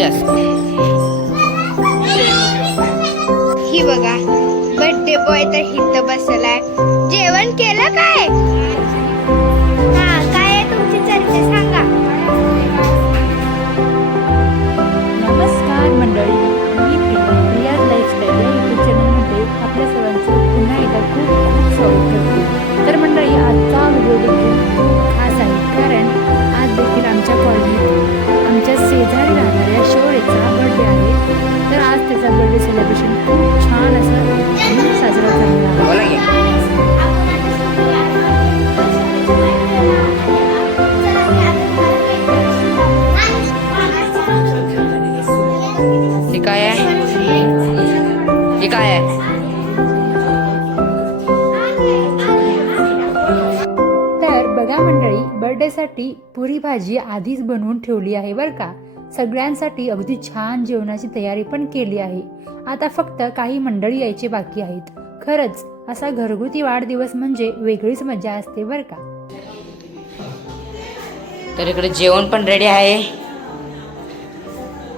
Yes. ही बघा birthday boy तर हित बसलाय. जेवण केलं काय? हा, काय आहे तुमची चर्चा सांगा. नमस्कार मंडळी, मी प्रिया लाईफस्टाईल या यूट्यूब चॅनलमध्ये आपल्या सर्वांचं पुन्हा एकदा खूप खूप स्वागत करते. तर मंडळी, आजचा व्हिडिओ देखील खूप खास आहे, कारण आज देखील आमच्या कॉलनीत आमच्या शेजारी राहणाऱ्या शौर्यचा बर्थडे आहे. तर आज त्याचा बर्थडे सेलिब्रेशन खूप छान असं साजरा करणार आहे. हे काय आहे? हे काय आहे? तर बघा मंडळी, बर्थडेसाठी पुरी भाजी आधीच बनवून ठेवली आहे बरं का. सगळ्यांसाठी अगदी छान जेवणाची तयारी पण केली आहे. आता फक्त काही मंडळी यायचे बाकी आहेत. खरंच असा घरगुती वाढदिवस म्हणजे वेगळीच मजा असते बरं का. तर इकडे जेवण पण रेडी आहे.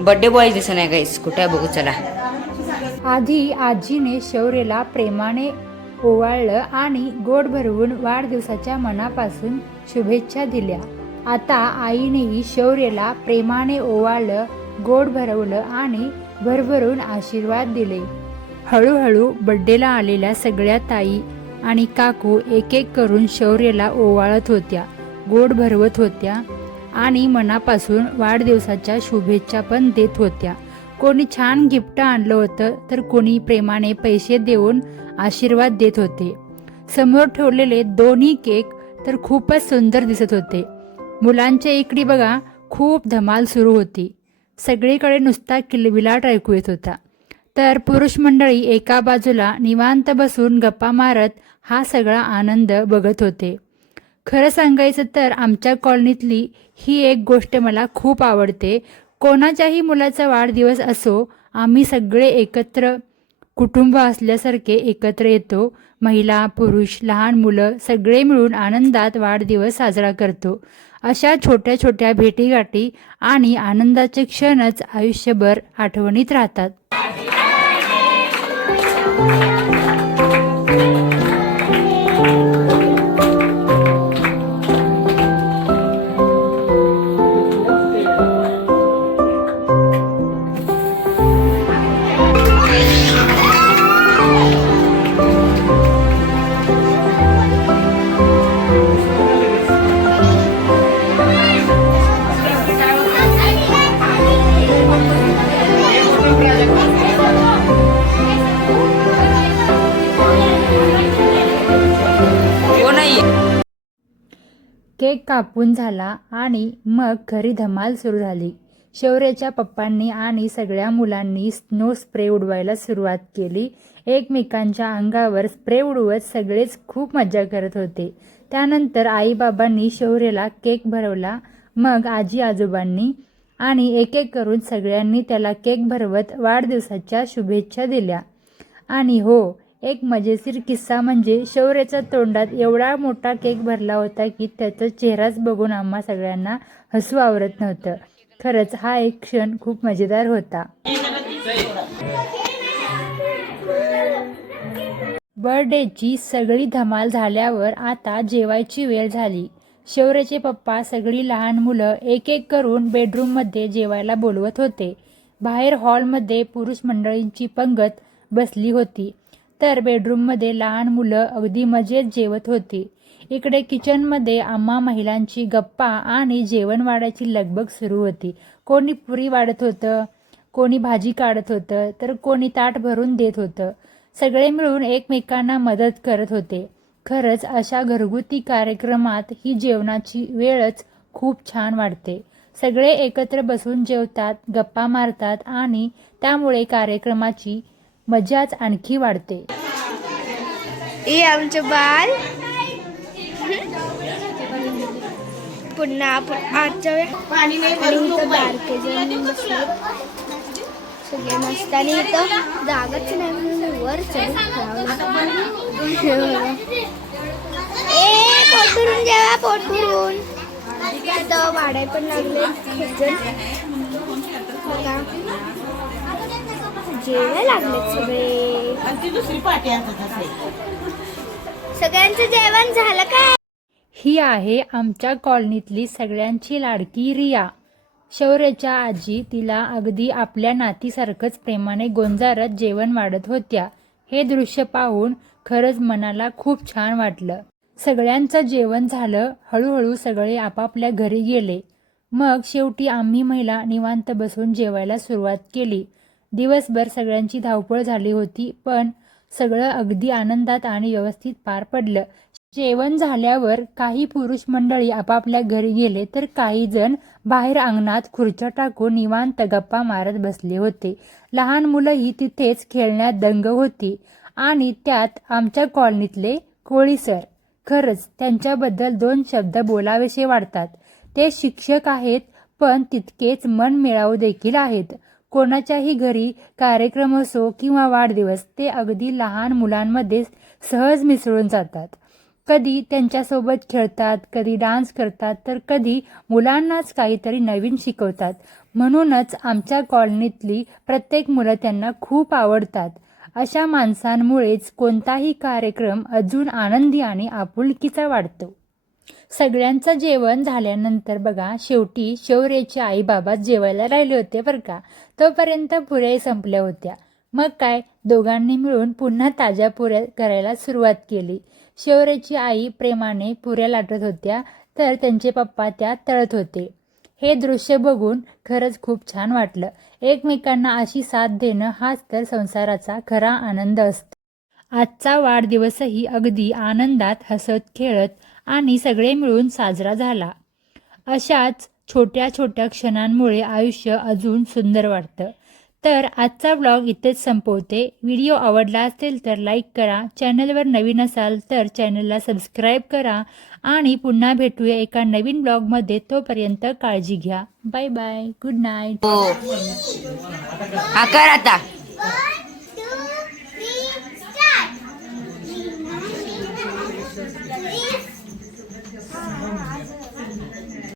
बर्थडे बॉय दिसत नाही गाईस, कुठे बघू चला. आधी आजीने शौर्यला प्रेमाने ओवाळलं आणि गोड भरवून वाढदिवसाच्या मनापासून शुभेच्छा दिल्या. आता आईनेही शौर्यला प्रेमाने ओवाळलं, गोड भरवलं आणि भरभरून आशीर्वाद दिले. हळूहळू बड्डेला आलेल्या सगळ्या ताई आणि काकू एक एक करून शौर्यला ओवाळत होत्या, गोड भरवत होत्या आणि मनापासून वाढदिवसाच्या शुभेच्छा पण देत होत्या. कोणी छान गिफ्ट आणलं होतं, तर कोणी प्रेमाने पैसे देऊन आशीर्वाद देत होते. समोर ठेवलेले दोन्ही केक तर खूपच सुंदर दिसत होते. मुलांच्या इकडे बघा खूप धमाल सुरू होती. सगळीकडे नुसता किलबिलाट ऐकू येत होता. तर पुरुष मंडळी एका बाजूला निवांत बसून गप्पा मारत हा सगळा आनंद बघत होते. खरं सांगायचं तर आमच्या कॉलनीतली ही एक गोष्ट मला खूप आवडते. कोणाच्याही मुलाचा वाढदिवस असो, आम्ही सगळे एकत्र कुटुंब असल्यासारखे एकत्र येतो. महिला, पुरुष, लहान मुलं सगळे मिळून आनंदात वाढदिवस साजरा करतो. अशा छोट्या छोट्या भेटीगाठी आणि आनंदाचे क्षणच आयुष्यभर आठवणीत राहतात. केक कापून झाला आणि मग घरी धमाल सुरू झाली. शौर्याच्या पप्पांनी आणि सगळ्या मुलांनी स्नो स्प्रे उडवायला सुरुवात केली. एकमेकांच्या अंगावर स्प्रे उडवत सगळेच खूप मजा करत होते. त्यानंतर आईबाबांनी शौर्याला केक भरवला. मग आजी आजोबांनी आणि एक एक करून सगळ्यांनी त्याला केक भरवत वाढदिवसाच्या शुभेच्छा दिल्या. आणि हो, एक मजेशीर किस्सा म्हणजे शौर्याच्या तोंडात एवढा मोठा केक भरला होता की त्याचा चेहराच बघून आम्हा सगळ्यांना हसू आवरत नव्हतं. खरंच हा एक क्षण खूप मजेदार होता. बर्थडेची सगळी धमाल झाल्यावर आता जेवायची वेळ झाली. शौर्याचे पप्पा सगळी लहान मुलं एक एक करून बेडरूममध्ये जेवायला बोलवत होते. बाहेर हॉलमध्ये पुरुष मंडळींची पंगत बसली होती, तर बेडरूममध्ये लहान मुलं अगदी मजेत जेवत होती. इकडे किचनमध्ये आम्हा महिलांची गप्पा आणि जेवण वाढायची लगबग सुरू होती. कोणी पुरी वाढत होतं, कोणी भाजी काढत होतं, तर कोणी ताट भरून देत होतं. सगळे मिळून एकमेकांना मदत करत होते. खरंच अशा घरगुती कार्यक्रमात ही जेवणाची वेळच खूप छान वाटते. सगळे एकत्र बसून जेवतात, गप्पा मारतात आणि त्यामुळे कार्यक्रमाची मजाच आणखी वाढते. आमचं बाल पुन्हा आपण आजच्या आणि इथं बारके जण बसले सगळे मस्त. आणि इथं जागाच नाही म्हणून वर पोटून जेवा पोटून इथं वाढाय पण लागले खूप जण. बघा जेवायला लागलेत सगळे. आणि ती दुसरी पाटी आणतात असे. सगळ्यांचं जेवण झालं काय? ही आहे आमच्या कॉलनीतली सगळ्यांची लाडकी रिया. शौर्याच्या आजी तिला अगदी आपल्या नातीसारखंच प्रेमाने गोंजारत जेवण वाढत होत्या. हे दृश्य पाहून खरंच मनाला खूप छान वाटलं. सगळ्यांचं जेवण झालं. हळूहळू सगळे आपापल्या घरी गेले. मग शेवटी आम्ही महिला निवांत बसून जेवायला सुरुवात केली. दिवसभर सगळ्यांची धावपळ झाली होती, पण सगळं अगदी आनंदात आणि व्यवस्थित पार पडलं. जेवण झाल्यावर काही पुरुष मंडळी आपापल्या घरी गेले, तर काही जण बाहेर अंगणात खुर्च्या टाकून निवांत गप्पा मारत बसले होते. लहान मुलंही तिथेच खेळण्यात दंग होती आणि त्यात आमच्या कॉलनीतले कोळी सर. खरंच त्यांच्याबद्दल 2 शब्द बोलावेसे वाटतात. ते शिक्षक आहेत, पण तितकेच मनमिळाऊ देखील आहेत. कोणाच्याही घरी कार्यक्रम असो किंवा वाढदिवस, ते अगदी लहान मुलांमध्ये सहज मिसळून जातात. कधी त्यांच्यासोबत खेळतात, कधी डान्स करतात, तर कधी मुलांनाच काहीतरी नवीन शिकवतात. म्हणूनच आमच्या कॉलनीतली प्रत्येक मुलं त्यांना खूप आवडतात. अशा माणसांमुळेच कोणताही कार्यक्रम अजून आनंदी आणि आपुलकीचा वाटतो. सगळ्यांचं जेवण झाल्यानंतर बघा शेवटी शौर्याचे आई बाबा जेवायला राहिले होते बरं का. तोपर्यंत पुऱ्याही संपल्या होत्या. मग काय, दोघांनी मिळून पुन्हा ताज्या पुऱ्या करायला सुरुवात केली. शौर्याची आई प्रेमाने पुऱ्या लाटत होत्या, तर त्यांचे पप्पा त्या तळत होते. हे दृश्य बघून खरंच खूप छान वाटलं. एकमेकांना अशी साथ देणं हाच तर संसाराचा खरा आनंद असतो. आजचा वाढदिवसही अगदी आनंदात हसत खेळत आणि सगळे मिळून साजरा झाला. अशाच छोट्या छोट्या क्षणांमुळे आयुष्य अजून सुंदर वाटतं. तर आजचा व्लॉग इथेच संपवते. व्हिडिओ आवडला असेल तर लाईक करा. चॅनलवर नवीन असाल तर चॅनलला सबस्क्राईब करा आणि पुन्हा भेटूया एका नवीन ब्लॉगमध्ये. तोपर्यंत काळजी घ्या. Bye bye. Good night. हो. हा कर आता.